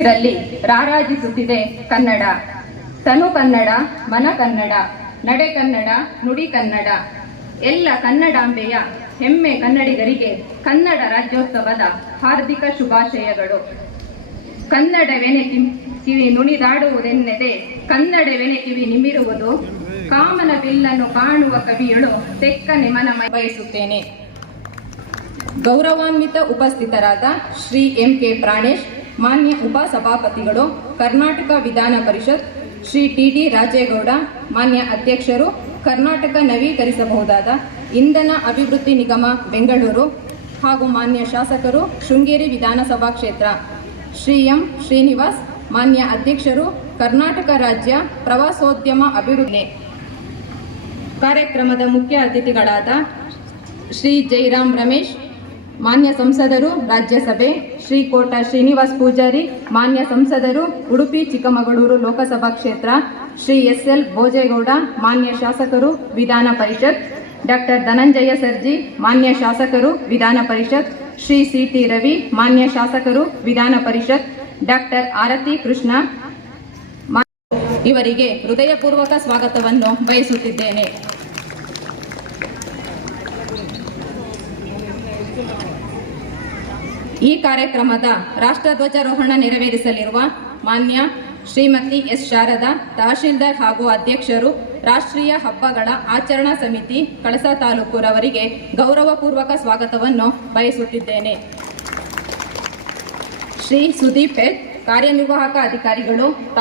ಇದರಲ್ಲಿ ರಾರಾಜಿಸುತ್ತಿದೆ ಕನ್ನಡ. ತನು ಕನ್ನಡ, ಮನ ಕನ್ನಡ, ನಡೆ ಕನ್ನಡ, ನುಡಿ ಕನ್ನಡ. ಎಲ್ಲ ಕನ್ನಡಾಂಬೆಯ ಹೆಮ್ಮೆ ಕನ್ನಡಿಗರಿಗೆ ಕನ್ನಡ ರಾಜ್ಯೋತ್ಸವದ ಹಾರ್ದಿಕ ಶುಭಾಶಯಗಳು. ಕನ್ನಡವೆನೆ ಕಿವಿ ನುಣಿದಾಡುವುದೆನ್ನದೆ ಕನ್ನಡವೆನೆ ಕಿವಿ ನಿಮಿರುವುದು. ಕಾಮನ ಬಿಲ್ಲನ್ನು ಕಾಣುವ ಕವಿಯಳು ತೆಕ್ಕನೆ ಮನ ಬಯಸುತ್ತೇನೆ. ಗೌರವಾನ್ವಿತ ಉಪಸ್ಥಿತರಾದ ಶ್ರೀ ಎಂ ಕೆ ಪ್ರಾಣೇಶ್ ಮಾನ್ಯ ಉಪಸಭಾಪತಿಗಳು, ಕರ್ನಾಟಕ ವಿಧಾನ ಪರಿಷತ್ ಶ್ರೀ ಟಿ ಡಿ ರಾಜೇಗೌಡ, ಮಾನ್ಯ ಅಧ್ಯಕ್ಷರು, ಕರ್ನಾಟಕ ನವೀಕರಿಸಬಹುದಾದ ಇಂಧನ ಅಭಿವೃದ್ಧಿ ನಿಗಮ ಬೆಂಗಳೂರು ಹಾಗೂ ಮಾನ್ಯ ಶಾಸಕರು, ಶೃಂಗೇರಿ ವಿಧಾನಸಭಾ ಕ್ಷೇತ್ರ ಶ್ರೀ ಎಂ ಶ್ರೀನಿವಾಸ್, ಮಾನ್ಯ ಅಧ್ಯಕ್ಷರು, ಕರ್ನಾಟಕ ರಾಜ್ಯ ಪ್ರವಾಸೋದ್ಯಮ ಅಭಿವೃದ್ಧಿ ಕಾರ್ಯಕ್ರಮದ ಮುಖ್ಯ ಅತಿಥಿಗಳಾದ ಶ್ರೀ ಜೈರಾಮ್ ರಮೇಶ್, ಮಾನ್ಯ ಸಂಸದರು, ರಾಜ್ಯಸಭೆ ಶ್ರೀ ಕೋಟ ಶ್ರೀನಿವಾಸ್ ಪೂಜಾರಿ, ಮಾನ್ಯ ಸಂಸದರು, ಉಡುಪಿ, ಚಿಕ್ಕಮಗಳೂರು ಲೋಕಸಭಾ ಕ್ಷೇತ್ರ, ಶ್ರೀ ಎಸ್ ಎಲ್ ಭೋಜೇಗೌಡ, ಮಾನ್ಯ ಶಾಸಕರು, ವಿಧಾನ ಪರಿಷತ್, ಡಾಕ್ಟರ್ ಧನಂಜಯ ಸರ್ಜಿ, ಮಾನ್ಯ ಶಾಸಕರು, ವಿಧಾನ ಪರಿಷತ್, ಶ್ರೀ ಸಿ ಟಿ ರವಿ, ಮಾನ್ಯ ಶಾಸಕರು, ವಿಧಾನ ಪರಿಷತ್, ಡಾಕ್ಟರ್ ಆರತಿ ಕೃಷ್ಣ. ಇವರಿಗೆ ಹೃದಯಪೂರ್ವಕ ಸ್ವಾಗತವನ್ನು ಬಯಸುತ್ತಿದ್ದೇನೆ. ಈ ಕಾರ್ಯಕ್ರಮದ ರಾಷ್ಟ್ರಧ್ವಜಾರೋಹಣ ನೆರವೇರಿಸಲಿರುವ ಮಾನ್ಯ ಶ್ರೀಮತಿ ಎಸ್. ಶಾರದಾ, ತಹಶೀಲ್ದಾರ್ ಹಾಗೂ ಅಧ್ಯಕ್ಷರು ರಾಷ್ಟ್ರೀಯ ಹಬ್ಬಗಳ ಆಚರಣಾ ಸಮಿತಿ ಕಳಸ ತಾಲೂಕು ರವರಿಗೆ ಗೌರವಪೂರ್ವಕ ಸ್ವಾಗತವನ್ನು ಬಯಸುತ್ತಿದ್ದೇನೆ. ಶ್ರೀ ಸುದೀಪ್ ಕಾರ್ಯನಿರ್ವಾಹಕ ಅಧಿಕಾರಿಗಳು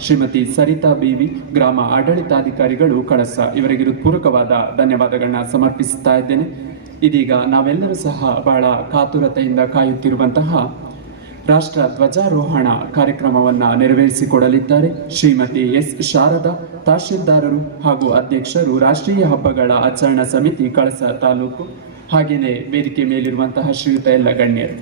ಶ್ರೀಮತಿ ಸರಿತಾ ಬೀವಿ ಗ್ರಾಮ ಆಡಳಿತಾಧಿಕಾರಿಗಳು ಕಳಸ ಇವರಿಗೆ ಹೃತ್ಪೂರ್ವಕವಾದ ಧನ್ಯವಾದಗಳನ್ನ ಸಮರ್ಪಿಸುತ್ತಾ ಇದ್ದೇನೆ. ಇದೀಗ ನಾವೆಲ್ಲರೂ ಸಹ ಬಹಳ ಕಾತುರತೆಯಿಂದ ಕಾಯುತ್ತಿರುವಂತಹ ರಾಷ್ಟ್ರ ಧ್ವಜಾರೋಹಣ ಕಾರ್ಯಕ್ರಮವನ್ನ ನೆರವೇರಿಸಿಕೊಡಲಿದ್ದಾರೆ. ಶ್ರೀಮತಿ ಎಸ್. ಶಾರದಾ, ತಹಶೀಲ್ದಾರರು ಹಾಗೂ ಅಧ್ಯಕ್ಷರು ರಾಷ್ಟ್ರೀಯ ಹಬ್ಬಗಳ ಆಚರಣಾ ಸಮಿತಿ ಕಳಸ ತಾಲೂಕು ಹಾಗೆಯೇ ವೇದಿಕೆ ಮೇಲಿರುವಂತಹ ಶ್ರೀಯುತ ಎಲ್ಲ ಗಣ್ಯರು.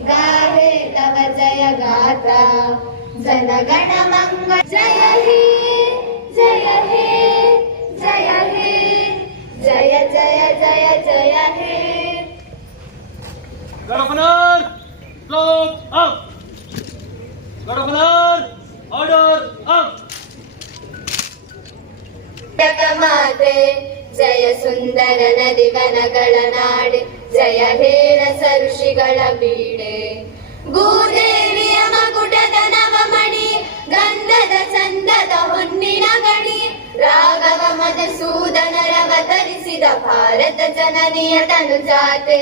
गाहे तव जय गाथा जनगण मंगल जय हे जय हे जय हे जय जय जय जय हे Governor, stop up. Governor, order up. ಮಾತೆ ಜಯ ಸುಂದರ ನದಿವನಗಳ ನಾಡೆ ಜಯ ಹೇರಸ ಋಷಿಗಳ ಬೀಡೆ ಭೂದೇವಿಯ ಮಗುಟದ ನವಮಣಿ, ಗಂಧದ ಚಂದದ ಹೊನ್ನಿನ ಗಣಿ, ರಾಘವ ಮಧುಸೂದನರವತರಿಸಿದ ಭಾರತ ಜನನಿಯ ತನು ಜಾತೆ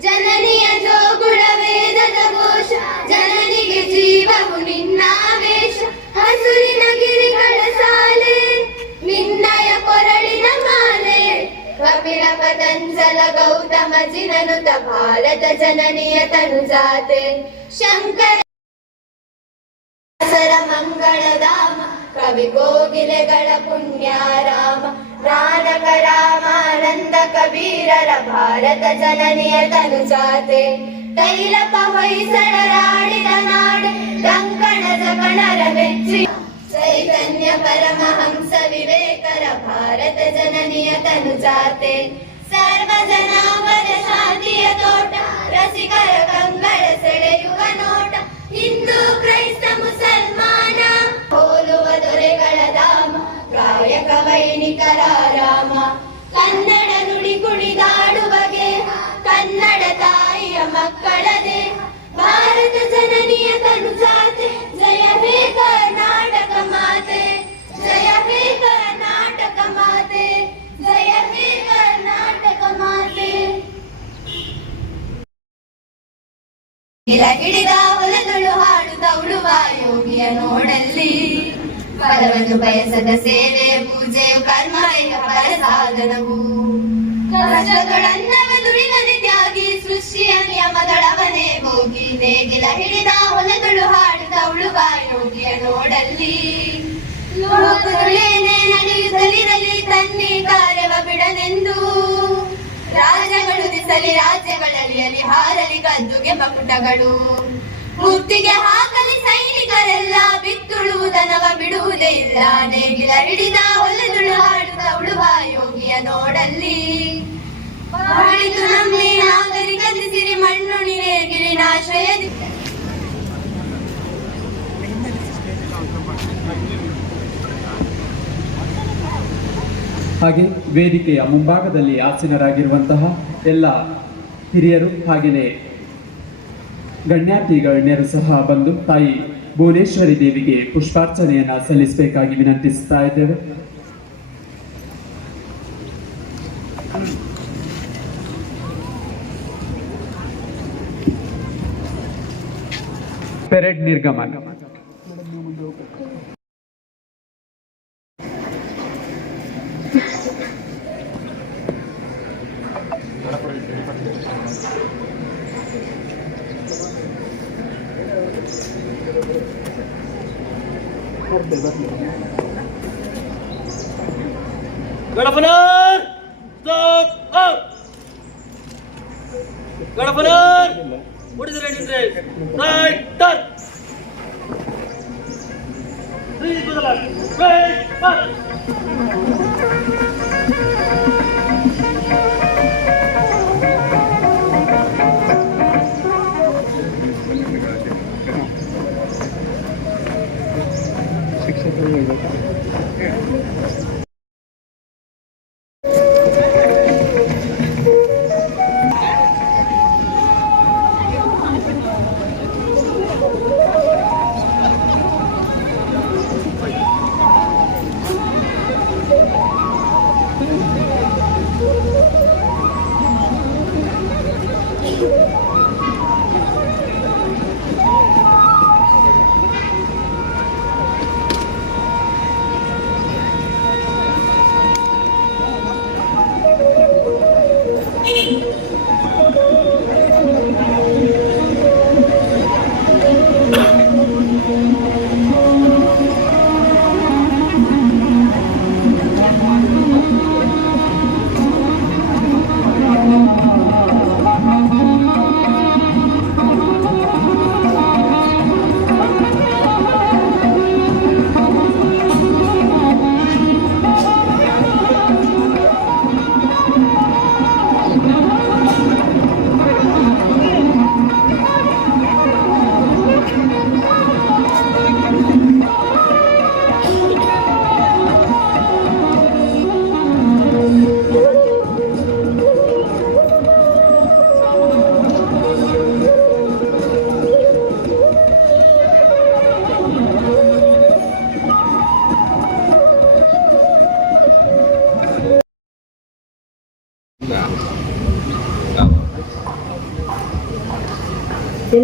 ಜನನಿಯ ಜೋಗುಳ ವೇದದ ಘೋಷ, ಜನನಿಗೆ ಜೀವವು ನಿನ್ನಾವೇಶ ಪತಂಜಲ ಗೌತಮ ಜಿನನುತ ಭಾರತ ಜನನಿಯ ತನು ಜಾತೆ ಶಂಕರ ಸರ ಮಂಗಳಧಾಮ ಕವಿ ಕೋಗಿಲೆಗಳ ಪುಣ್ಯಾರಾಮ ನಾನಕ ರಾಮಾನಂದ ಕಬೀರರ ಭಾರತ ಜನನಿಯ ತನು ಜಾತೆ ತೈಲಪ ಹೊಯ್ಸಳರಾಡಿದ ನಾಡೆ ಕಂಕಣ ಜಗಣರ ಮೆಚ್ಚಿ ಚೈತನ್ಯ ಪರಮಹಂಸ ವಿವೇಕರ ಭಾರತ ಜನನಿಯ ತನು ಜಾತೆ ಸರ್ವ ಜನಾಂಗದ ಶಾಂತಿಯ ತೋಟ, ರಸಿಕರ ಕಂಗಳ ಸೆಳೆಯುವ ನೋಟ, ಹಿಂದೂ ಕ್ರೈಸ್ತ ಮುಸಲ್ಮಾನ, ಹೋಲುವ ದೊರೆಗಳ ಧಾಮ ಗಾಯಕ ವೈಣಿಕರ ರಾಮ. ಕನ್ನಡ ನುಡಿ ಕುಣಿದಾಡುವ ಕನ್ನಡ ತಾಯಿಯ ಮಕ್ಕಳ ಭಾರತ ಜನನಿಯ ತನು ಜಯ ಹೇ ಕರ್ನಾಟಕ ಮಾತೆ, ಜಯ ಹೇ ಕರ್ನಾಟಕ ಮಾತೆ, ಜಯ ಹೇ ಕರ್ನಾಟಕ ಗಿಡಗಿಡಿದ ಹೊಲಗಳು ಹಾಡು ಉಳುವ ಯೋಗಿಯ ನೋಡಲ್ಲಿ. ಪದವನ್ನು ಬಯಸದ ಸೇವೆ, ಪೂಜೆ, ಕರ್ಮ ಫಲ ಸಾಧನವು ಕಷ್ಟಗಳನ್ನವ ತ್ಯಾಗಿ, ಸೃಷ್ಟಿಯ ನಿಯಮಗಳವನೇ ಹೋಗಿ ನೇಗಿಲ ಹಿಡಿದ ಹೊಲಗಳು ಹಾಡು ತೌಳುವ ಯೋಗಿಯ ನೋಡಲ್ಲಿ. ನಡೆಯುತ್ತಲಿರಲಿ, ತನ್ನಿ ಕಾರ್ಯವ ಬಿಡ ರಾಜಗಳು ರಾಜ್ಯಗಳಲ್ಲಿ ಅಲ್ಲಿ ಹಾರಲಿ ಗದ್ದುಗೆ ಮಕುಟಗಳು. ಮುತ್ತಿಗೆ ಹಾಕಲಿ ಸೈನಿಕರೆಲ್ಲ ಬಿತ್ತುಳುವುದನವ ಬಿಡುವುದೇ ಇಲ್ಲ. ನೇಗಿಲ ಹಿಡಿದ ಹೊಲದುಳು ಹಾಡುವ ಉಳುವ ಯೋಗಿಯ ನೋಡಲ್ಲಿ. ಬಾಳಿತು ಮಣ್ಣು ನಾಗರಿಕತೆ ಸಿರಿ ಮಣ್ಣುಣಿ ಹಾಗೆ ವೇದಿಕೆಯ ಮುಂಭಾಗದಲ್ಲಿ ಆಸೀನರಾಗಿರುವಂತಹ ಎಲ್ಲ ಹಿರಿಯರು ಹಾಗೆಯೇ ಗಣ್ಯಾತಿ ಗಣ್ಯರು ಸಹ ಬಂದು ತಾಯಿ ಭುವನೇಶ್ವರಿ ದೇವಿಗೆ ಪುಷ್ಪಾರ್ಚನೆಯನ್ನು ಸಲ್ಲಿಸಬೇಕಾಗಿ ವಿನಂತಿಸ್ತಾ ಇದ್ದೇವೆ. ಪೆರೆಡ್ ನಿರ್ಗಮನ. Obrigado.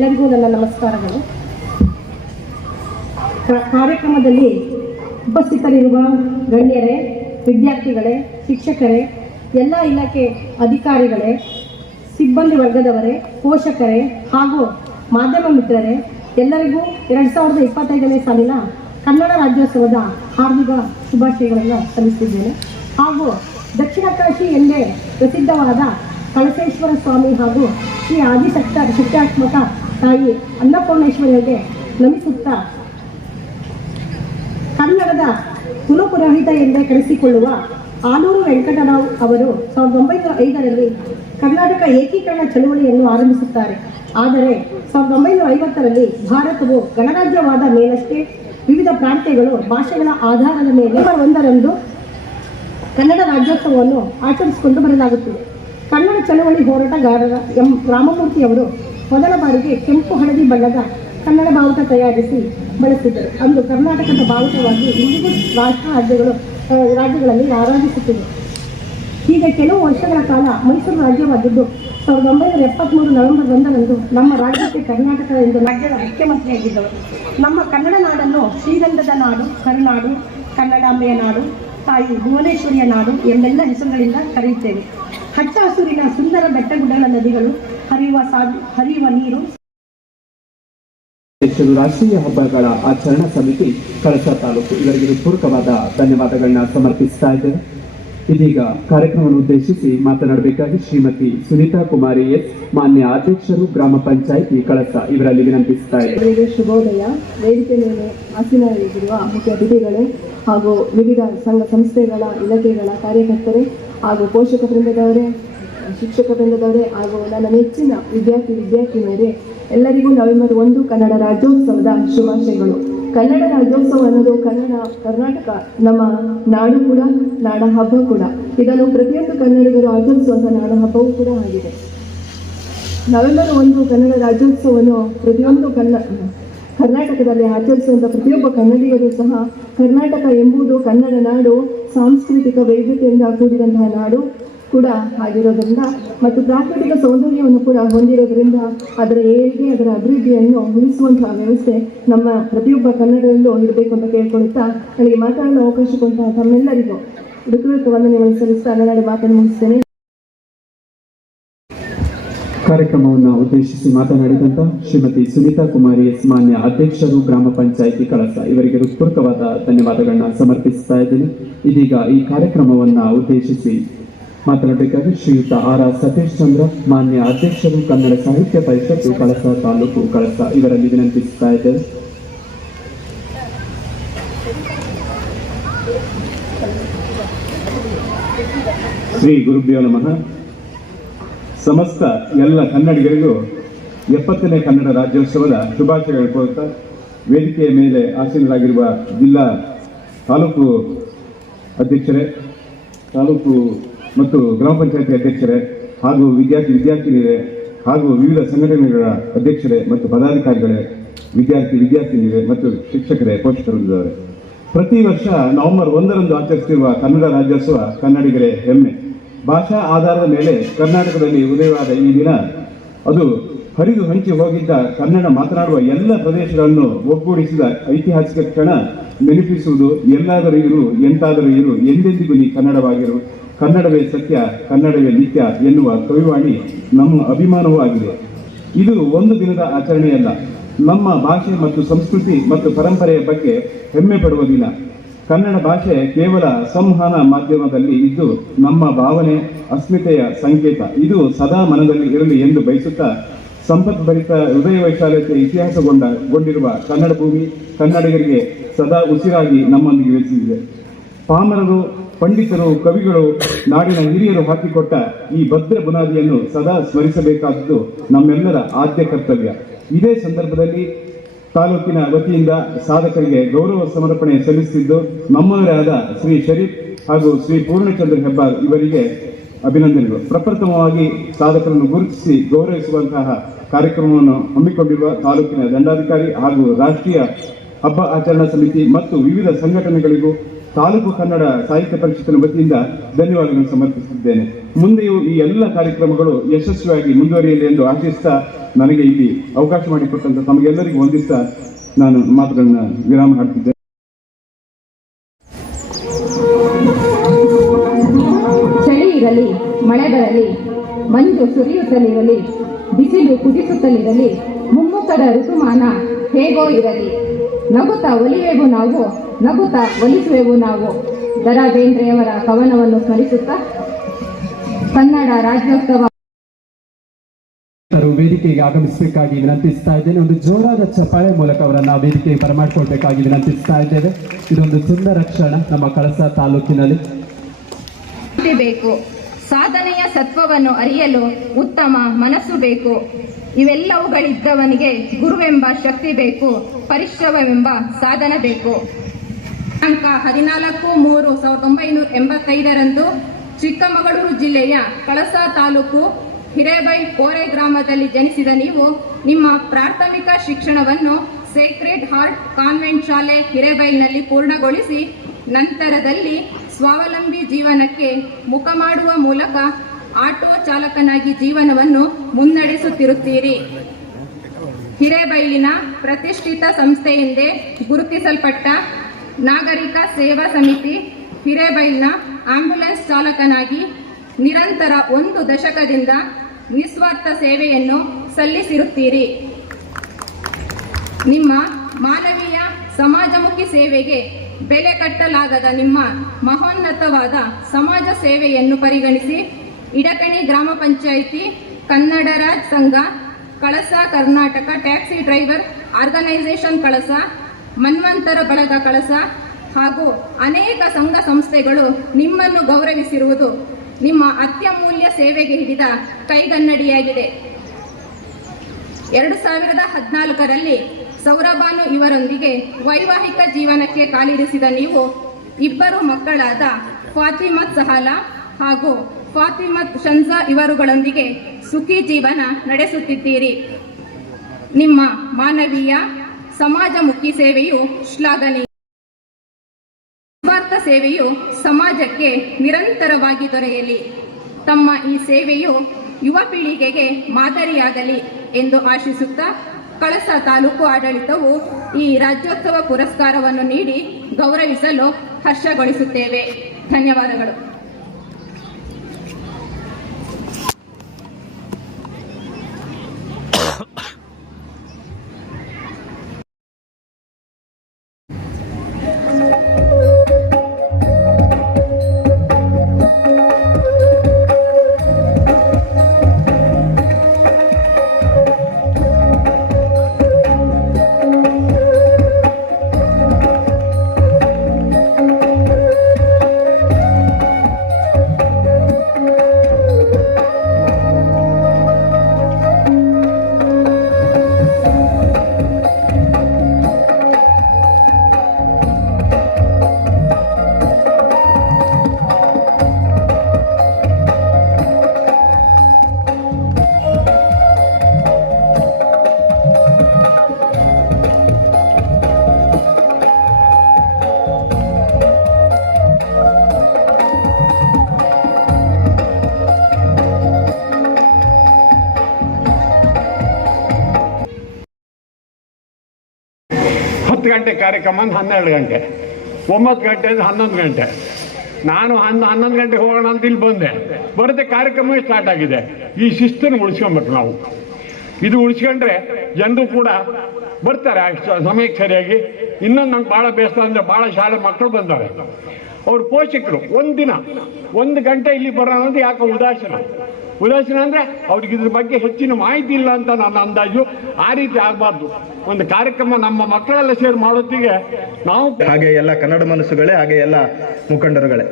ಎಲ್ಲರಿಗೂ ನನ್ನ ನಮಸ್ಕಾರಗಳು. ಕಾರ್ಯಕ್ರಮದಲ್ಲಿ ಉಪಸ್ಥಿತರಿರುವ ಗಣ್ಯರೇ, ವಿದ್ಯಾರ್ಥಿಗಳೇ, ಶಿಕ್ಷಕರೇ, ಎಲ್ಲ ಇಲಾಖೆ ಅಧಿಕಾರಿಗಳೇ, ಸಿಬ್ಬಂದಿ ವರ್ಗದವರೇ, ಪೋಷಕರೇ ಹಾಗೂ ಮಾಧ್ಯಮ ಮಿತ್ರರೇ, ಎಲ್ಲರಿಗೂ ಎರಡು ಸಾವಿರದ ಇಪ್ಪತ್ತೈದನೇ ಸಾಲಿನ ಕನ್ನಡ ರಾಜ್ಯೋತ್ಸವದ ಹಾರ್ದಿಕ ಶುಭಾಶಯಗಳನ್ನು ಸಲ್ಲಿಸುತ್ತಿದ್ದೇನೆ. ಹಾಗೂ ದಕ್ಷಿಣ ಕಾಶಿ ಎಂದೇ ಪ್ರಸಿದ್ಧವಾದ ಕಳಸೇಶ್ವರ ಸ್ವಾಮಿ ಹಾಗೂ ಶ್ರೀ ಆದಿಶಕ್ತ ಶಕ್ತ್ಯಾತ್ಮಕ ತಾಯಿ ಅನ್ನಪೂರ್ಣೇಶ್ವರಿಗೆ ನಮಿಸುತ್ತಾ ಕನ್ನಡದ ಕುಲಪುರೋಹಿತ ಎಂದೇ ಕರೆಸಿಕೊಳ್ಳುವ ಆಲೂರು ವೆಂಕಟರಾವ್ ಅವರು ಸಾವಿರದ ಒಂಬೈನೂರ ಐದರಲ್ಲಿ ಕರ್ನಾಟಕ ಏಕೀಕರಣ ಚಳುವಳಿಯನ್ನು ಆರಂಭಿಸುತ್ತಾರೆ. ಆದರೆ ಸಾವಿರದ ಒಂಬೈನೂರ ಐವತ್ತರಲ್ಲಿ ಭಾರತವು ಗಣರಾಜ್ಯವಾದ ಮೇಲಷ್ಟೇ ವಿವಿಧ ಪ್ರಾಂತ್ಯಗಳು ಭಾಷೆಗಳ ಆಧಾರದ ಮೇಲೆ ಒಂದರಂದು ಕನ್ನಡ ರಾಜ್ಯೋತ್ಸವವನ್ನು ಆಚರಿಸಿಕೊಂಡು ಬರಲಾಗುತ್ತದೆ. ಕನ್ನಡ ಚಳವಳಿ ಹೋರಾಟಗಾರರ ಎಂ ರಾಮಮೂರ್ತಿ ಅವರು ಮೊದಲ ಬಾರಿಗೆ ಕೆಂಪು ಹಳದಿ ಬಣ್ಣದ ಕನ್ನಡ ಬಾವುಟ ತಯಾರಿಸಿ ಬಳಸಿದ್ದರು ಅಂದು ಕರ್ನಾಟಕದ ಬಾವುಟವಾಗಿ ಇಂದಿಗೂ ರಾಷ್ಟ್ರ ರಾಜ್ಯಗಳು ರಾಜ್ಯಗಳಲ್ಲಿ ಆರಾಧಿಸುತ್ತಿದೆ ಈಗ ಕೆಲವು ವರ್ಷಗಳ ಕಾಲ ಮೈಸೂರು ರಾಜ್ಯವಾಗಿದ್ದು, ಸಾವಿರದ ಒಂಬೈನೂರ ಎಪ್ಪತ್ತ್ಮೂರು ನವೆಂಬರ್ ಒಂದರಂದು ನಮ್ಮ ರಾಜ್ಯಕ್ಕೆ ಕರ್ನಾಟಕ ಎಂದು ರಾಜ್ಯದ ಮುಖ್ಯಮಂತ್ರಿಯಾಗಿದ್ದರು ನಮ್ಮ ಕನ್ನಡ ನಾಡನ್ನು ಶ್ರೀಗಂಧದ ನಾಡು, ಕರುನಾಡು, ಕನ್ನಡಾಂಬೆಯ ನಾಡು, ತಾಯಿ ಭುವನೇಶ್ವರಿಯ ನಾಡು ಎಂಬೆಲ್ಲ ಹೆಸರುಗಳಿಂದ ಕರೆಯುತ್ತೇವೆ. ಹಚ್ಚ ಹಸುರಿನ ಸುಂದರ ಬೆಟ್ಟಗುಡ್ಡಗಳ ನದಿಗಳು ಹರಿಯುವ ಹರಿಯುವ ನೀರು. ಅಧ್ಯಕ್ಷರು ರಾಷ್ಟ್ರೀಯ ಹಬ್ಬಗಳ ಆಚರಣಾ ಸಮಿತಿ ಕಳಸ ತಾಲೂಕು. ಇವರಿಗೆ ಪೂರಕವಾದ ಧನ್ಯವಾದಗಳನ್ನ ಸಮರ್ಪಿಸ್ತಾ ಇದ್ದೇವೆ ಇದೀಗ ಕಾರ್ಯಕ್ರಮವನ್ನು ಉದ್ದೇಶಿಸಿ ಮಾತನಾಡಬೇಕಾಗಿ ಶ್ರೀಮತಿ ಸುನೀತಾ ಕುಮಾರಿ ಎಸ್ ಮಾನ್ಯ ಅಧ್ಯಕ್ಷರು ಗ್ರಾಮ ಪಂಚಾಯಿತಿ ಕಳಸ ಇವರಲ್ಲಿ ವಿನಂತಿಸ್ತಾ ಇದ್ದಾರೆ ಶುಭೋದಯ. ವೇದಿಕೆ ಮೇಲೆ ಆಸೀನರಾಗಿರುವ ಮುಖ್ಯ ಅತಿಥಿಗಳೇ ಹಾಗೂ ವಿವಿಧ ಸಂಘ ಸಂಸ್ಥೆಗಳ ಇಲಾಖೆಗಳ ಕಾರ್ಯಕರ್ತರು ಹಾಗೂ ಪೋಷಕ ವೃಂದದವರೇ ಶಿಕ್ಷಕ ವೃಂದದವರೇ ಹಾಗೂ ನನ್ನ ನೆಚ್ಚಿನ ವಿದ್ಯಾರ್ಥಿ ವಿದ್ಯಾರ್ಥಿನಿಯರೇ, ಎಲ್ಲರಿಗೂ ನವೆಂಬರ್ ಒಂದು ಕನ್ನಡ ರಾಜ್ಯೋತ್ಸವದ ಶುಭಾಶಯಗಳು. ಕನ್ನಡ ರಾಜ್ಯೋತ್ಸವ ಅನ್ನೋದು ಕನ್ನಡ, ಕರ್ನಾಟಕ, ನಮ್ಮ ನಾಡು ಕೂಡ, ನಾಡ ಹಬ್ಬ ಕೂಡ. ಇದನ್ನು ಪ್ರತಿಯೊಂದು ಕನ್ನಡಿಗರು ಆಚರಿಸುವಂಥ ನಾಡ ಹಬ್ಬವೂ ಕೂಡ ಆಗಿದೆ. ನವೆಂಬರ್ ಒಂದು ಕನ್ನಡ ರಾಜ್ಯೋತ್ಸವವನ್ನು ಪ್ರತಿಯೊಂದು ಕನ್ನ, ಕರ್ನಾಟಕದಲ್ಲಿ ಆಚರಿಸುವಂಥ ಪ್ರತಿಯೊಬ್ಬ ಕನ್ನಡಿಗರು ಸಹ, ಕರ್ನಾಟಕ ಎಂಬುದು ಕನ್ನಡ ನಾಡು, ಸಾಂಸ್ಕೃತಿಕ ವೈವಿಧ್ಯತೆಯಿಂದ ಕೂಡಿದಂತಹ ನಾಡು. ಕೂಡ ಆಗಿರೋದರಿಂದ ಮತ್ತು ಪ್ರಾಕೃತಿಕ ಸೌಂದರ್ಯವನ್ನು ಕೂಡ ಹೊಂದಿರೋದರಿಂದ ಅದರ ಏಳಿಗೆ ಅದರ ಅಭಿವೃದ್ಧಿಯನ್ನು ಉಳಿಸುವಂತಹ ವ್ಯವಸ್ಥೆ ನಮ್ಮ ಪ್ರತಿಯೊಬ್ಬ ಕನ್ನಡದಲ್ಲೂ ಇರಬೇಕು ಅಂತ ಕೇಳ್ಕೊಳ್ತಾ ನನಗೆ ಮಾತಾಡಲು ಅವಕಾಶ ಕೊಡ್ತಾ ತಮ್ಮೆಲ್ಲರಿಗೂ ಹೃತ್ಪೂರ್ವಕ ವಂದನೆಗಳನ್ನು ಸಲ್ಲಿಸ್ತಾ ನನ್ನ ಮಾತನ್ನು ಮುಗಿಸ್ತೇನೆ. ಕಾರ್ಯಕ್ರಮವನ್ನು ಉದ್ದೇಶಿಸಿ ಮಾತನಾಡಿದಂತ ಶ್ರೀಮತಿ ಸುನೀತಾ ಕುಮಾರಿ ಎಸ್ ಮಾನ್ಯ ಅಧ್ಯಕ್ಷರು ಗ್ರಾಮ ಪಂಚಾಯಿತಿ ಕಳಸ. ಇವರಿಗೆ ಹೃತ್ಪೂರ್ವಕವಾದ ಧನ್ಯವಾದಗಳನ್ನ ಸಮರ್ಪಿಸ್ತಾ ಇದ್ದೇನೆ. ಇದೀಗ ಈ ಕಾರ್ಯಕ್ರಮವನ್ನ ಉದ್ದೇಶಿಸಿ ಮಾತನಾಡಬೇಕಾಗಿ ಶ್ರೀಯುತ ಆರ್ ಆರ್ ಸತೀಶ್ ಚಂದ್ರ, ಮಾನ್ಯ ಅಧ್ಯಕ್ಷರು, ಕನ್ನಡ ಸಾಹಿತ್ಯ ಪರಿಷತ್ತು, ಕಳಸ ತಾಲೂಕು ಕಳಸ ಇವರಲ್ಲಿ ವಿನಂತಿಸುತ್ತಾ ಇದ್ದೇವೆ ಶ್ರೀ ಗುರುಭ್ಯೋ ನಮಃ. ಸಮಸ್ತ ಎಲ್ಲ ಕನ್ನಡಿಗರಿಗೂ ಎಪ್ಪತ್ತನೇ ಕನ್ನಡ ರಾಜ್ಯೋತ್ಸವದ ಶುಭಾಶಯಗಳು ಕೋರುತ್ತಾ ವೇದಿಕೆಯ ಮೇಲೆ ಆಸೀನರಾಗಿರುವ ಜಿಲ್ಲಾ ತಾಲೂಕು ಅಧ್ಯಕ್ಷರೇ, ತಾಲೂಕು ಮತ್ತು ಗ್ರಾಮ ಪಂಚಾಯತಿ ಅಧ್ಯಕ್ಷರೇ ಹಾಗೂ ವಿದ್ಯಾರ್ಥಿ ವಿದ್ಯಾರ್ಥಿನಿಯರೇ ಹಾಗೂ ವಿವಿಧ ಸಂಘಟನೆಗಳ ಅಧ್ಯಕ್ಷರೇ ಮತ್ತು ಪದಾಧಿಕಾರಿಗಳೇ, ವಿದ್ಯಾರ್ಥಿ ವಿದ್ಯಾರ್ಥಿನಿಯರೇ ಮತ್ತು ಶಿಕ್ಷಕರೇ ಪೋಷಕರಿದ್ದಾರೆ ಪ್ರತಿ ವರ್ಷ ನವೆಂಬರ್ ಒಂದರಂದು ಆಚರಿಸುತ್ತಿರುವ ಕನ್ನಡ ರಾಜ್ಯೋತ್ಸವ ಕನ್ನಡಿಗರೇ ಹೆಮ್ಮೆ. ಭಾಷಾ ಆಧಾರದ ಮೇಲೆ ಕರ್ನಾಟಕದಲ್ಲಿ ಉದಯವಾದ ಈ ದಿನ. ಅದು ಹರಿದು ಹಂಚಿ ಹೋಗಿದ್ದ ಕನ್ನಡ ಮಾತನಾಡುವ ಎಲ್ಲ ಪ್ರದೇಶಗಳನ್ನು ಒಗ್ಗೂಡಿಸಿದ ಐತಿಹಾಸಿಕ ಕ್ಷಣ ನೆನಪಿಸುವುದು ಎಲ್ಲಾದರೂ ಇರು, ಎಂತಾದರೂ ಇರು, ಎಂದೆಂದಿಗೂ ನೀ ಕನ್ನಡವಾಗಿರು. ಕನ್ನಡವೇ ಸತ್ಯ, ಕನ್ನಡವೇ ನಿತ್ಯ ಎನ್ನುವ ಕವಿವಾಣಿ ನಮ್ಮ ಅಭಿಮಾನವೂ ಆಗಿದೆ ಇದು ಒಂದು ದಿನದ ಆಚರಣೆಯಲ್ಲ. ನಮ್ಮ ಭಾಷೆ ಮತ್ತು ಸಂಸ್ಕೃತಿ ಮತ್ತು ಪರಂಪರೆಯ ಬಗ್ಗೆ ಹೆಮ್ಮೆ ಪಡುವ ದಿನ. ಕನ್ನಡ ಭಾಷೆ ಕೇವಲ ಸಂವಹನ ಮಾಧ್ಯಮದಲ್ಲಿ ಇದ್ದು, ನಮ್ಮ ಭಾವನೆ, ಅಸ್ಮಿತೆಯ ಸಂಕೇತ. ಇದು ಸದಾ ಮನದಲ್ಲಿ ಇರಲಿ ಎಂದು ಬಯಸುತ್ತಾ ಸಂಪದ್ಭರಿತ ಹೃದಯ ವೈಶಾಲ್ಯತೆ ಇತಿಹಾಸಗೊಂಡ, ಗೊಂಡಿರುವ ಕನ್ನಡ ಭೂಮಿ ಕನ್ನಡಿಗರಿಗೆ ಸದಾ ಉಸಿರಾಗಿ ನಮ್ಮೊಂದಿಗೆ ಬೆಳೆಸಿದೆ ಪಾಮರರು ಪಂಡಿತರು, ಕವಿಗಳು, ನಾಡಿನ ಹಿರಿಯರು ಹಾಕಿಕೊಟ್ಟ ಈ ಭದ್ರ ಬುನಾದಿಯನ್ನು ಸದಾ ಸ್ಮರಿಸಬೇಕಾದದ್ದು ನಮ್ಮೆಲ್ಲರ ಆದ್ಯ ಕರ್ತವ್ಯ. ಇದೇ ಸಂದರ್ಭದಲ್ಲಿ ತಾಲೂಕಿನ ವತಿಯಿಂದ ಸಾಧಕರಿಗೆ ಗೌರವ ಸಮರ್ಪಣೆ ಸಲ್ಲಿಸುತ್ತಿದ್ದು ನಮ್ಮವರೇ ಆದ ಶ್ರೀ ಶರೀಫ್ ಹಾಗೂ ಶ್ರೀ ಪೂರ್ಣಚಂದ್ರ ಹೆಬ್ಬಾರ್ ಇವರಿಗೆ ಅಭಿನಂದನೆಗಳು. ಪ್ರಪ್ರಥಮವಾಗಿ ಸಾಧಕರನ್ನು ಗುರುತಿಸಿ ಗೌರವಿಸುವಂತಹ ಕಾರ್ಯಕ್ರಮವನ್ನು ಹಮ್ಮಿಕೊಂಡಿರುವ ತಾಲೂಕಿನ ದಂಡಾಧಿಕಾರಿ ಹಾಗೂ ರಾಷ್ಟ್ರೀಯ ಹಬ್ಬ ಆಚರಣಾ ಸಮಿತಿ ಮತ್ತು ವಿವಿಧ ಸಂಘಟನೆಗಳಿಗೂ ತಾಲೂಕು ಕನ್ನಡ ಸಾಹಿತ್ಯ ಪರಿಷತ್ತಿನ ವತಿಯಿಂದ ಧನ್ಯವಾದಗಳನ್ನು ಸಮರ್ಪಿಸಿದ್ದೇನೆ ಮುಂದೆಯೂ ಈ ಎಲ್ಲ ಕಾರ್ಯಕ್ರಮಗಳು ಯಶಸ್ವಿಯಾಗಿ ಮುಂದುವರಿಯಲಿ ಎಂದು ಆಶಿಸ್ತಾ ನನಗೆ ಇಲ್ಲಿ ಅವಕಾಶ ಮಾಡಿಕೊಟ್ಟಂತ ತಮಗೆಲ್ಲರಿಗೂ ಹೊಂದಿಸ್ತಾ ನಾನು ಮಾತುಗಳನ್ನ ವಿರಾಮ ಹಾಡ್ತಿದ್ದೇನೆ ಚಳಿ ಇರಲಿ, ಮಳೆ ಬರಲಿ, ಮಂಜು ಸುರಿಯುತ್ತಲಿರಲಿ ಬಿಸಿಲು ಕುದಿಸುತ್ತಲಿರಲಿ ಮುಮ್ಮುಖದ ಋತುಮಾನ ಹೇಗೋ ಇರಲಿ, ನಗುತ್ತಾ ಒಲಿಯೇಗೋ ನಾವು ನಗುತ್ತಾ ಒಲಿಸುವೆವು ನಾವು. ದರ ಬೇಂದ್ರೆಯವರ ಕವನವನ್ನು ಸ್ಮರಿಸುತ್ತಾ ಕನ್ನಡ ರಾಜ್ಯೋತ್ಸವ ವೇದಿಕೆಗೆ ಆಗಮಿಸಬೇಕಾಗಿ ವಿನಂತಿಸ್ತಾ ಇದ್ದೇನೆ. ಒಂದು ಜೋರಾದ ಚಪ್ಪಾಳೆ ಮೂಲಕ ಅವರನ್ನ ವೇದಿಕೆಗೆ ಬರಮಾಡಿಕೊಳ್ಬೇಕಾಗಿ ವಿನಂತಿಸ್ತಾ ಇದ್ದೇವೆ. ಇದೊಂದು ಸುಂದರ ಕ್ಷಣ ನಮ್ಮ ಕಳಸ ತಾಲೂಕಿನಲ್ಲಿ. ಬೇಕು. ಸಾಧನೆಯ ಸತ್ವವನ್ನು ಅರಿಯಲು ಉತ್ತಮ ಮನಸ್ಸು ಬೇಕು. ಇವೆಲ್ಲವುಗಳಿದ್ದವನಿಗೆ ಗುರುವೆಂಬ ಶಕ್ತಿ ಬೇಕು. ಪರಿಶ್ರಮವೆಂಬ ಸಾಧನ ಬೇಕು. ದಿನಾಂಕ ಹದಿನಾಲ್ಕು ಮೂರು ಸಾವಿರದ ಒಂಬೈನೂರ ಎಂಬತ್ತೈದರಂದು ಚಿಕ್ಕಮಗಳೂರು ಜಿಲ್ಲೆಯ ಕಳಸ ತಾಲೂಕು ಹಿರೇಬೈ ಕೋರೆ ಗ್ರಾಮದಲ್ಲಿ ಜನಿಸಿದ ನೀವು ನಿಮ್ಮ ಪ್ರಾಥಮಿಕ ಶಿಕ್ಷಣವನ್ನು ಸೇಕ್ರೆಡ್ ಹಾರ್ಟ್ ಕಾನ್ವೆಂಟ್ ಶಾಲೆ ಹಿರೇಬೈನಲ್ಲಿ ಪೂರ್ಣಗೊಳಿಸಿ ನಂತರದಲ್ಲಿ ಸ್ವಾವಲಂಬಿ ಜೀವನಕ್ಕೆ ಮುಖ ಮಾಡುವ ಮೂಲಕ ಆಟೋ ಚಾಲಕನಾಗಿ ಜೀವನವನ್ನು ಮುನ್ನಡೆಸುತ್ತಿರುತ್ತೀರಿ. ಹಿರೇಬೈಲಿನ ಪ್ರತಿಷ್ಠಿತ ಸಂಸ್ಥೆಯಿಂದ ಗುರುತಿಸಲ್ಪಟ್ಟ ನಾಗರಿಕ ಸೇವಾ ಸಮಿತಿ ಹಿರೇಬೈಲ್ನ ಆಂಬ್ಯುಲೆನ್ಸ್ ಚಾಲಕನಾಗಿ ನಿರಂತರ ಒಂದು ದಶಕದಿಂದ ನಿಸ್ವಾರ್ಥ ಸೇವೆಯನ್ನು ಸಲ್ಲಿಸಿರುತ್ತೀರಿ. ನಿಮ್ಮ ಮಾನವೀಯ ಸಮಾಜಮುಖಿ ಸೇವೆಗೆ ಬೆಲೆ ಕಟ್ಟಲಾಗದ ನಿಮ್ಮ ಮಹೋನ್ನತವಾದ ಸಮಾಜ ಸೇವೆಯನ್ನು ಪರಿಗಣಿಸಿ ಇಡಕಣಿ ಗ್ರಾಮ ಪಂಚಾಯಿತಿ ಕನ್ನಡ ರಾಜ್ ಸಂಘ, Kalasa Karnataka taxi driver organisation Kalasa Manvantara ಬಳಗ ಕಳಸ ಹಾಗೂ ಅನೇಕ ಸಂಘ ಸಂಸ್ಥೆಗಳು ನಿಮ್ಮನ್ನು ಗೌರವಿಸಿರುವುದು ನಿಮ್ಮ ಅತ್ಯಮೂಲ್ಯ ಸೇವೆಗೆ ಹಿಡಿದ ಕೈಗನ್ನಡಿಯಾಗಿದೆ. ಎರಡು ಸಾವಿರದ ಹದಿನಾಲ್ಕರಲ್ಲಿ ಸೌರಭಾನು ಇವರೊಂದಿಗೆ ವೈವಾಹಿಕ ಜೀವನಕ್ಕೆ ಕಾಲಿರಿಸಿದ ನೀವು ಇಬ್ಬರು ಮಕ್ಕಳಾದ ಫಾತಿಮತ್ ಸಹಾಲ ಹಾಗೂ ಫಾತಿಮತ್ ಶಂಜಾ ಇವರುಗಳೊಂದಿಗೆ ಸುಖಿ ಜೀವನ ನಡೆಸುತ್ತಿದ್ದೀರಿ. ನಿಮ್ಮ ಮಾನವೀಯ ಸಮಾಜಮುಖಿ ಸೇವೆಯು ಶ್ಲಾಘನೀಯ. ನಿಸ್ವಾರ್ಥ ಸೇವೆಯು ಸಮಾಜಕ್ಕೆ ನಿರಂತರವಾಗಿ ದೊರೆಯಲಿ. ತಮ್ಮ ಈ ಸೇವೆಯು ಯುವ ಪೀಳಿಗೆಗೆ ಮಾದರಿಯಾಗಲಿ ಎಂದು ಆಶಿಸುತ್ತಾ ಕಳಸ ತಾಲೂಕು ಆಡಳಿತವು ಈ ರಾಜ್ಯೋತ್ಸವ ಪುರಸ್ಕಾರವನ್ನು ನೀಡಿ ಗೌರವಿಸಲು ಹರ್ಷಗೊಳಿಸುತ್ತೇವೆ. ಧನ್ಯವಾದಗಳು. ಹತ್ತು ಗಂಟೆ ಕಾರ್ಯಕ್ರಮ ಅಂದ್ರೆ ಹನ್ನೆರಡು ಗಂಟೆ. ಒಂಬತ್ತು ಗಂಟೆ ಅಂದ್ರೆ ಹನ್ನೊಂದು ಗಂಟೆ. ನಾನು ಹನ್ನ ಹನ್ನೊಂದು ಗಂಟೆಗೆ ಹೋಗೋಣ ಅಂತ ಇಲ್ಲಿ ಬಂದೆ. ಬರುತ್ತೆ, ಕಾರ್ಯಕ್ರಮವೇ ಸ್ಟಾರ್ಟ್ ಆಗಿದೆ. ಈ ಶಿಸ್ತನ್ನು ಉಳಿಸ್ಕೊಬೇಕು ನಾವು. ಇದು ಉಳಿಸ್ಕೊಂಡ್ರೆ ಜನರು ಕೂಡ ಬರ್ತಾರೆ ಸಮಯಕ್ಕೆ ಸರಿಯಾಗಿ. ಇನ್ನೊಂದು ನಂಗೆ ಭಾಳ ಬೇಸರ ಅಂದರೆ ಭಾಳ ಶಾಲೆ ಮಕ್ಕಳು ಬಂದವೆ ಅವ್ರ ಪೋಷಕರು, ಒಂದಿನ, ಒಂದು ಗಂಟೆ ಇಲ್ಲಿ ಬರೋಣ ಅಂತ ಯಾಕೋ ಉದಾಸೀನ. ಉದಾಸೀನ ಅಂದರೆ ಅವ್ರಿಗೆ ಇದ್ರ ಬಗ್ಗೆ ಹೆಚ್ಚಿನ ಮಾಹಿತಿ ಇಲ್ಲ ಅಂತ ನನ್ನ ಅಂದಾಜು. ಆ ರೀತಿ ಆಗಬಾರ್ದು. ಒಂದು ಕಾರ್ಯಕ್ರಮ ನಮ್ಮ ಮಕ್ಕಳೆಲ್ಲ ಸೇರಿ ಮಾಡೋತ್ತಿಗೆ ನಾವು ಹಾಗೆ ಎಲ್ಲ ಕನ್ನಡ ಮನಸ್ಸುಗಳೇ, ಹಾಗೆ ಎಲ್ಲ ಮುಖಂಡರುಗಳೇ.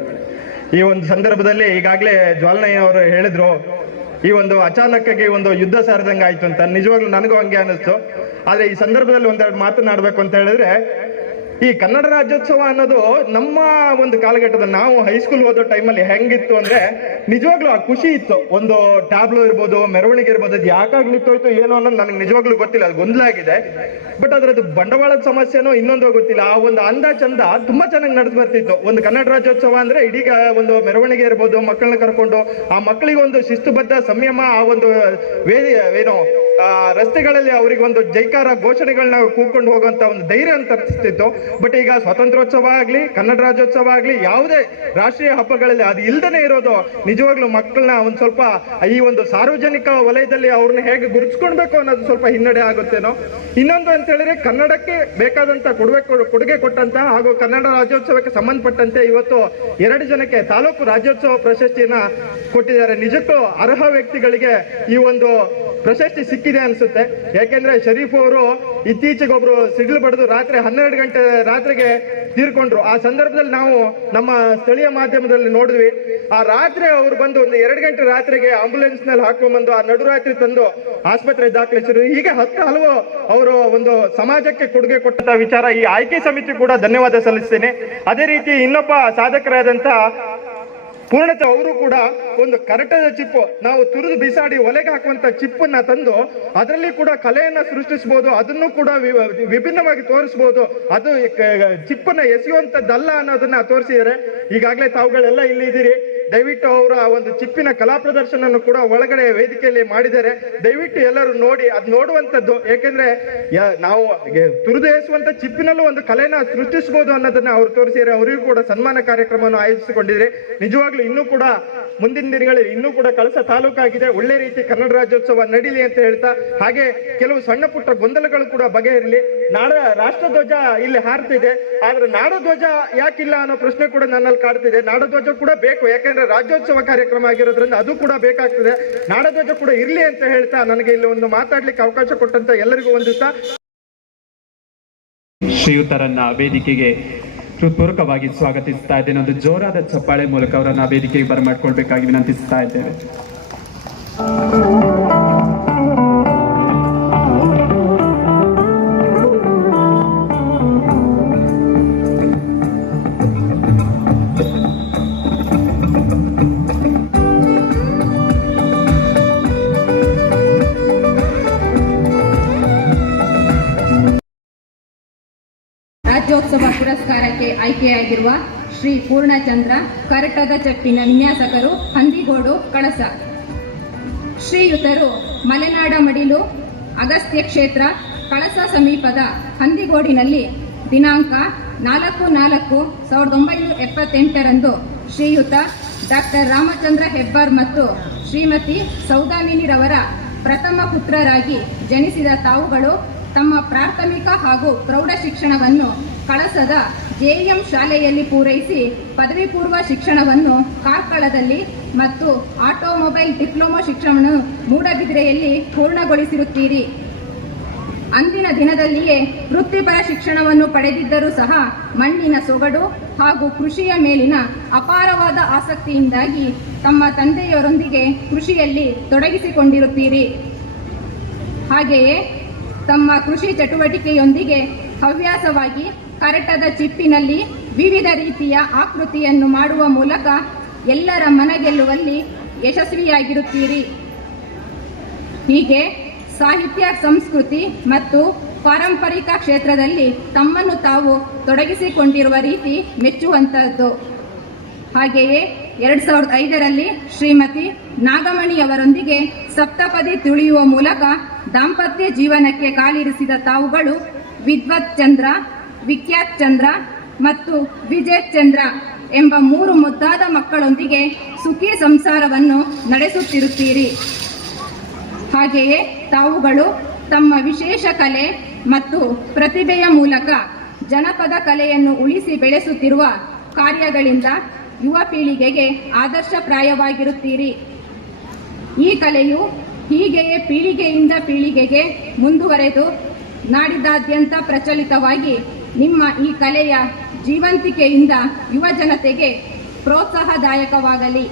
ಈ ಒಂದು ಸಂದರ್ಭದಲ್ಲಿ ಈಗಾಗಲೇ ಜ್ವಾಲನಯ್ಯ ಅವರು ಹೇಳಿದ್ರು, ಈ ಒಂದು ಅಚಾನಕ್ಕಾಗಿ ಒಂದು ಯುದ್ಧ ಸಾರದಂಗೆ ಆಯ್ತು ಅಂತ. ನಿಜವಾಗ್ಲೂ ನನಗೂ ಹಂಗೆ ಅನಿಸ್ತು ಆದ್ರೆ ಈ ಸಂದರ್ಭದಲ್ಲಿ ಒಂದೆರಡು ಮಾತನಾಡಬೇಕು ಅಂತ ಹೇಳಿದ್ರೆ ಈ ಕನ್ನಡ ರಾಜ್ಯೋತ್ಸವ ಅನ್ನೋದು ನಮ್ಮ ಒಂದು ಕಾಲಘಟ್ಟದ ನಾವು ಹೈಸ್ಕೂಲ್ ಓದೋ ಟೈಮಲ್ಲಿ ಹೆಂಗಿತ್ತು ಅಂದ್ರೆ ನಿಜವಾಗ್ಲೂ ಆ ಖುಷಿ ಇತ್ತು. ಒಂದು ಟ್ಯಾಬ್ಲೋ ಇರ್ಬೋದು, ಮೆರವಣಿಗೆ ಇರ್ಬೋದು, ಅದು ಯಾಕಾಗಿ ನಿಂತೋಯ್ತು ಏನೋ ಅನ್ನೋದು ನನಗೆ ನಿಜವಾಗ್ಲೂ ಗೊತ್ತಿಲ್ಲ, ಅದು ಗೊಂದಲಾಗಿದೆ ಬಟ್ ಅದರದ್ದು ಬಂಡವಾಳದ ಸಮಸ್ಯೆನೋ ಇನ್ನೊಂದು ಗೊತ್ತಿಲ್ಲ. ಆ ಒಂದು ಅಂದ ಚಂದ ತುಂಬಾ ಚೆನ್ನಾಗಿ ನಡೆದು ಬರ್ತಿತ್ತು. ಒಂದು ಕನ್ನಡ ರಾಜ್ಯೋತ್ಸವ ಅಂದ್ರೆ ಇಡೀ ಒಂದು ಮೆರವಣಿಗೆ ಇರ್ಬೋದು ಮಕ್ಕಳನ್ನ ಕರ್ಕೊಂಡು ಆ ಮಕ್ಕಳಿಗೆ ಒಂದು ಶಿಸ್ತುಬದ್ಧ ಸಂಯಮ, ಆ ಒಂದು ವೇದಿ, ಏನು ರಸ್ತೆಗಳಲ್ಲಿ ಅವರಿಗೆ ಒಂದು ಜೈಕಾರ ಘೋಷಣೆಗಳನ್ನ ಕೂಕೊಂಡು ಹೋಗುವಂತ ಒಂದು ಧೈರ್ಯ ಅಂತ ಅನಿಸ್ತಿತ್ತು ಬಟ್ ಈಗ ಸ್ವಾತಂತ್ರ್ಯೋತ್ಸವ ಆಗಲಿ, ಕನ್ನಡ ರಾಜ್ಯೋತ್ಸವ ಆಗಲಿ, ಯಾವುದೇ ರಾಷ್ಟ್ರೀಯ ಹಬ್ಬಗಳಲ್ಲಿ ಅದು ಇಲ್ದನೇ ಇರೋದು. ನಿಜವಾಗ್ಲೂ ಮಕ್ಕಳನ್ನ ಒಂದು ಸ್ವಲ್ಪ ಈ ಒಂದು ಸಾರ್ವಜನಿಕ ವಲಯದಲ್ಲಿ ಅವ್ರನ್ನ ಹೇಗೆ ಗುರುತಿಸ್ಕೊಳ್ಬೇಕು ಅನ್ನೋದು ಸ್ವಲ್ಪ ಹಿನ್ನಡೆ ಆಗುತ್ತೇನೋ. ಇನ್ನೊಂದು ಅಂತ ಹೇಳಿದ್ರೆ ಕನ್ನಡಕ್ಕೆ ಬೇಕಾದಂತ ಕೊಡುಗೆ ಕೊಡುಗೆ ಕೊಟ್ಟಂತ ಹಾಗೂ ಕನ್ನಡ ರಾಜ್ಯೋತ್ಸವಕ್ಕೆ ಸಂಬಂಧಪಟ್ಟಂತೆ ಇವತ್ತು ಎರಡು ಜನಕ್ಕೆ ತಾಲೂಕು ರಾಜ್ಯೋತ್ಸವ ಪ್ರಶಸ್ತಿಯನ್ನ ಕೊಟ್ಟಿದ್ದಾರೆ. ನಿಜಕ್ಕೂ ಅರ್ಹ ವ್ಯಕ್ತಿಗಳಿಗೆ ಈ ಒಂದು ಪ್ರಶಸ್ತಿ ಸಿಕ್ಕಿದೆ ಅನ್ಸುತ್ತೆ. ಯಾಕೆಂದ್ರೆ ಶರೀಫ್ ಅವರು ಇತ್ತೀಚೆಗೆ ಒಬ್ರು ಸಿಡಿಲು ಬಡಿದು ರಾತ್ರಿ ಹನ್ನೆರಡು ಗಂಟೆ ರಾತ್ರಿಗೆ ತೀರ್ಕೊಂಡ್ರು. ಆ ಸಂದರ್ಭದಲ್ಲಿ ನಾವು ನಮ್ಮ ಸ್ಥಳೀಯ ಮಾಧ್ಯಮದಲ್ಲಿ ನೋಡಿದ್ವಿ. ಆ ರಾತ್ರಿ ಅವ್ರು ಬಂದು ಒಂದು ಎರಡು ಗಂಟೆ ರಾತ್ರಿಗೆ ಆಂಬುಲೆನ್ಸ್ನಲ್ಲಿ ಹಾಕೊಂಡ್ಬಂದು ಆ ನಡುರಾತ್ರಿ ತಂದು ಆಸ್ಪತ್ರೆ ದಾಖಲಿಸಿದ್ರು. ಹೀಗೆ ಹತ್ತು ಹಲವು ಅವರು ಒಂದು ಸಮಾಜಕ್ಕೆ ಕೊಡುಗೆ ಕೊಟ್ಟಂತ ವಿಚಾರ ಈ ಆಯ್ಕೆ ಸಮಿತಿ ಕೂಡ ಧನ್ಯವಾದ ಸಲ್ಲಿಸ್ತೇನೆ. ಅದೇ ರೀತಿ ಇನ್ನೊಬ್ಬ ಸಾಧಕರಾದಂತ ಪೂರ್ಣತೆ ಅವರು ಕೂಡ ಒಂದು ಕರಟದ ಚಿಪ್ಪು. ನಾವು ತುರಿದು ಬಿಸಾಡಿ ಒಲೆಗೆ ಹಾಕುವಂತ ಚಿಪ್ಪನ್ನ ತಂದು ಅದರಲ್ಲಿ ಕೂಡ ಕಲೆಯನ್ನ ಸೃಷ್ಟಿಸಬಹುದು ಅದನ್ನು ಕೂಡ ವಿಭಿನ್ನವಾಗಿ ತೋರಿಸಬಹುದು ಅದು ಚಿಪ್ಪನ್ನ ಎಸೆಯುವಂತದ್ದಲ್ಲ ಅನ್ನೋದನ್ನ ತೋರಿಸಿದ್ದಾರೆ. ಈಗಾಗಲೇ ತಾವುಗಳೆಲ್ಲ ಇಲ್ಲಿ ಇದ್ದೀರಿ. ದಯವಿಟ್ಟು ಅವರು ಆ ಒಂದು ಚಿಪ್ಪಿನ ಕಲಾ ಪ್ರದರ್ಶನ ಕೂಡ ಒಳಗಡೆ ವೇದಿಕೆಯಲ್ಲಿ ಮಾಡಿದ್ದಾರೆ. ದಯವಿಟ್ಟು ಎಲ್ಲರೂ ನೋಡಿ, ಅದು ನೋಡುವಂಥದ್ದು. ಏಕೆಂದ್ರೆ, ಯ- ನಾವು ತುರುದೇಸುವಂತ ಚಿಪ್ಪಿನಲ್ಲೂ ಒಂದು ಕಲೆನ ಸೃಷ್ಟಿಸಬಹುದು ಅನ್ನೋದನ್ನ ಅವ್ರು ತೋರಿಸಿದ್ರೆ ಅವರಿಗೂ ಕೂಡ ಸನ್ಮಾನ ಕಾರ್ಯಕ್ರಮವನ್ನು ಆಯೋಜಿಸಿಕೊಂಡಿದ್ರೆ ನಿಜವಾಗ್ಲೂ ಇನ್ನೂ ಕೂಡ ಮುಂದಿನ ದಿನಗಳಲ್ಲಿ ಇನ್ನೂ ಕೂಡ ಕಳಸ ತಾಲೂಕಾಗಿದೆ. ಒಳ್ಳೆ ರೀತಿ ಕನ್ನಡ ರಾಜ್ಯೋತ್ಸವ ನಡೀಲಿ ಅಂತ ಹೇಳ್ತಾ, ಹಾಗೆ ಕೆಲವು ಸಣ್ಣ ಪುಟ್ಟ ಗೊಂದಲಗಳು ಕೂಡ ಬಗೆಯಿರಲಿ ನಾಡ ರಾಷ್ಟ್ರಧ್ವಜ ಇಲ್ಲಿ ಹಾರ್ತಿದೆ. ಆದ್ರೆ ನಾಡಧ್ವಜ ಯಾಕಿಲ್ಲ ಅನ್ನೋ ಪ್ರಶ್ನೆ ಕೂಡ ನನ್ನಲ್ಲಿ ಕಾಡ್ತಿದೆ. ನಾಡಧ್ವಜ ಕೂಡ ಬೇಕು, ಯಾಕಂದ್ರೆ ರಾಜ್ಯೋತ್ಸವ ಕಾರ್ಯಕ್ರಮ ಆಗಿರೋದ್ರಿಂದ ಅದು ಕೂಡ ಬೇಕಾಗ್ತದೆ. ನಾಡಧ್ವಜ ಕೂಡ ಇರ್ಲಿ ಅಂತ ಹೇಳ್ತಾ ನನಗೆ ಇಲ್ಲಿ ಒಂದು ಮಾತಾಡ್ಲಿಕ್ಕೆ ಅವಕಾಶ ಕೊಟ್ಟಂತ ಎಲ್ಲರಿಗೂ ಒಂದು ಶ್ರೀಯುತರನ್ನ ವೇದಿಕೆಗೆ ಹೃತ್ಪೂರ್ವಕವಾಗಿ ಸ್ವಾಗತಿಸ್ತಾ ಇದ್ದೇನೆ. ಒಂದು ಜೋರಾದ ಚಪ್ಪಾಳೆ ಮೂಲಕ ಅವರನ್ನ ವೇದಿಕೆಗೆ ಬರಮಾಡ್ಕೊಳ್ಬೇಕಾಗಿ ವಿನಂತಿಸ್ತಾ ಇದ್ದೇವೆ ಆಯ್ಕೆಯಾಗಿರುವ ಶ್ರೀ ಪೂರ್ಣಚಂದ್ರ, ಕರಟದ ಚಟ್ಟಿನ ವಿನ್ಯಾಸಕರು ಹಂದಿಗೋಡು, ಕಳಸ. ಶ್ರೀಯುತರು ಮಲೆನಾಡ ಮಡಿಲು, ಅಗಸ್ತ್ಯ ಕ್ಷೇತ್ರ, ಕಳಸ ಸಮೀಪದ ಹಂದಿಗೋಡಿನಲ್ಲಿ ದಿನಾಂಕ ನಾಲ್ಕು ನಾಲ್ಕು ಸಾವಿರದ ಒಂಬೈನೂರ ಎಪ್ಪತ್ತೆಂಟರಂದು ಶ್ರೀಯುತ ಡಾಕ್ಟರ್ ರಾಮಚಂದ್ರ ಹೆಬ್ಬಾರ್ ಮತ್ತು ಶ್ರೀಮತಿ ಸೌದಾಮಿನಿರವರ ಪ್ರಥಮ ಪುತ್ರರಾಗಿ ಜನಿಸಿದ ತಾವುಗಳು ತಮ್ಮ ಪ್ರಾಥಮಿಕ ಹಾಗೂ ಪ್ರೌಢ ಶಿಕ್ಷಣವನ್ನು ಕಳಸದ ಜೆಎಂ ಶಾಲೆಯಲ್ಲಿ ಪೂರೈಸಿ ಪದವಿ ಪೂರ್ವ ಶಿಕ್ಷಣವನ್ನು ಕಾರ್ಕಳದಲ್ಲಿ ಮತ್ತು ಆಟೋಮೊಬೈಲ್ ಡಿಪ್ಲೊಮಾ ಶಿಕ್ಷಣವನ್ನು ಮೂಡಬಿದಿರೆಯಲ್ಲಿ ಪೂರ್ಣಗೊಳಿಸಿರುತ್ತೀರಿ. ಅಂದಿನ ದಿನದಲ್ಲಿಯೇ ವೃತ್ತಿಪರ ಶಿಕ್ಷಣವನ್ನು ಪಡೆದಿದ್ದರೂ ಸಹ ಮಣ್ಣಿನ ಸೊಗಡು ಹಾಗೂ ಕೃಷಿಯ ಮೇಲಿನ ಅಪಾರವಾದ ಆಸಕ್ತಿಯಿಂದಾಗಿ ತಮ್ಮ ತಂದೆಯವರೊಂದಿಗೆ ಕೃಷಿಯಲ್ಲಿ ತೊಡಗಿಸಿಕೊಂಡಿರುತ್ತೀರಿ. ಹಾಗೆಯೇ ತಮ್ಮ ಕೃಷಿ ಚಟುವಟಿಕೆಯೊಂದಿಗೆ ಹವ್ಯಾಸವಾಗಿ ಕರಟದ ಚಿಪ್ಪಿನಲ್ಲಿ ವಿವಿಧ ರೀತಿಯ ಆಕೃತಿಯನ್ನು ಮಾಡುವ ಮೂಲಕ ಎಲ್ಲರ ಮನಗೆಲ್ಲುವಲ್ಲಿ ಯಶಸ್ವಿಯಾಗಿರುತ್ತೀರಿ. ಹೀಗೆ ಸಾಹಿತ್ಯ, ಸಂಸ್ಕೃತಿ ಮತ್ತು ಪಾರಂಪರಿಕ ಕ್ಷೇತ್ರದಲ್ಲಿ ತಮ್ಮನ್ನು ತಾವು ತೊಡಗಿಸಿಕೊಂಡಿರುವ ರೀತಿ ಮೆಚ್ಚುವಂಥದ್ದು ಹಾಗೆಯೇ ಎರಡು ಸಾವಿರದ ಐದರಲ್ಲಿ ಶ್ರೀಮತಿ ನಾಗಮಣಿ ಅವರೊಂದಿಗೆ ಸಪ್ತಪದಿ ತುಳಿಯುವ ಮೂಲಕ ದಾಂಪತ್ಯ ಜೀವನಕ್ಕೆ ಕಾಲಿರಿಸಿದ ತಾವುಗಳು ವಿದ್ವತ್ ಚಂದ್ರ ವಿಖ್ಯಾತ್ ಚಂದ್ರ ಮತ್ತು ವಿಜಯ್ ಚಂದ್ರ ಎಂಬ ಮೂರು ಮುದ್ದಾದ ಮಕ್ಕಳೊಂದಿಗೆ ಸುಖಿ ಸಂಸಾರವನ್ನು ನಡೆಸುತ್ತಿರುತ್ತೀರಿ. ಹಾಗೆಯೇ ತಾವುಗಳು ತಮ್ಮ ವಿಶೇಷ ಕಲೆ ಮತ್ತು ಪ್ರತಿಭೆಯ ಮೂಲಕ ಜನಪದ ಕಲೆಯನ್ನು ಉಳಿಸಿ ಬೆಳೆಸುತ್ತಿರುವ ಕಾರ್ಯಗಳಿಂದ ಯುವ ಪೀಳಿಗೆಗೆ ಆದರ್ಶಪ್ರಾಯವಾಗಿರುತ್ತೀರಿ. ಈ ಕಲೆಯು ಹೀಗೆಯೇ ಪೀಳಿಗೆಯಿಂದ ಪೀಳಿಗೆಗೆ ಮುಂದುವರೆದು ನಾಡಿದಾದ್ಯಂತ ಪ್ರಚಲಿತವಾಗಿ ನಿಮ್ಮ ಈ ಕಲೆಯ ಜೀವಂತಿಕೆಯಿಂದ ಯುವ ಜನತೆಗೆ ಪ್ರೋತ್ಸಾಹದಾಯಕವಾಗಲಿ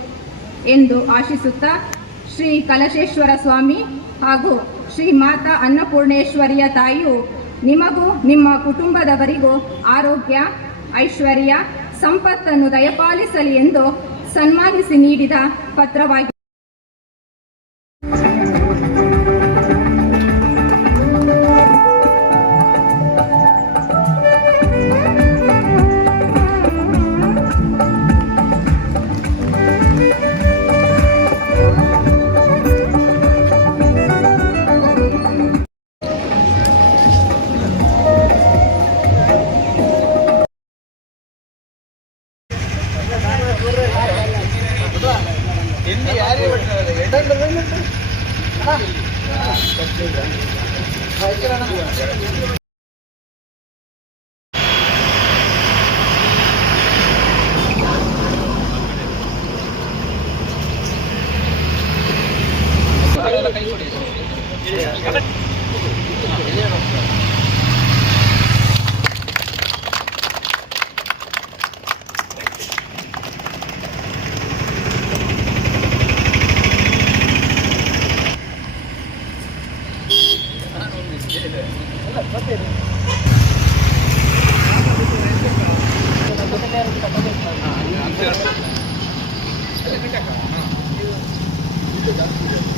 ಎಂದು ಆಶಿಸುತ್ತಾ ಶ್ರೀ ಕಲಶೇಶ್ವರ ಸ್ವಾಮಿ ಹಾಗೂ ಶ್ರೀ ಮಾತಾ ಅನ್ನಪೂರ್ಣೇಶ್ವರಿಯ ತಾಯಿಯು ನಿಮಗೂ ನಿಮ್ಮ ಕುಟುಂಬದವರಿಗೂ ಆರೋಗ್ಯ, ಐಶ್ವರ್ಯ, ಸಂಪತ್ತನ್ನು ದಯಪಾಲಿಸಲಿ ಎಂದು ಸನ್ಮಾನಿಸಿ ನೀಡಿದ ಪತ್ರವಾಗಿ 啊啊啊啊啊啊啊这个价格啊，一个一个两百。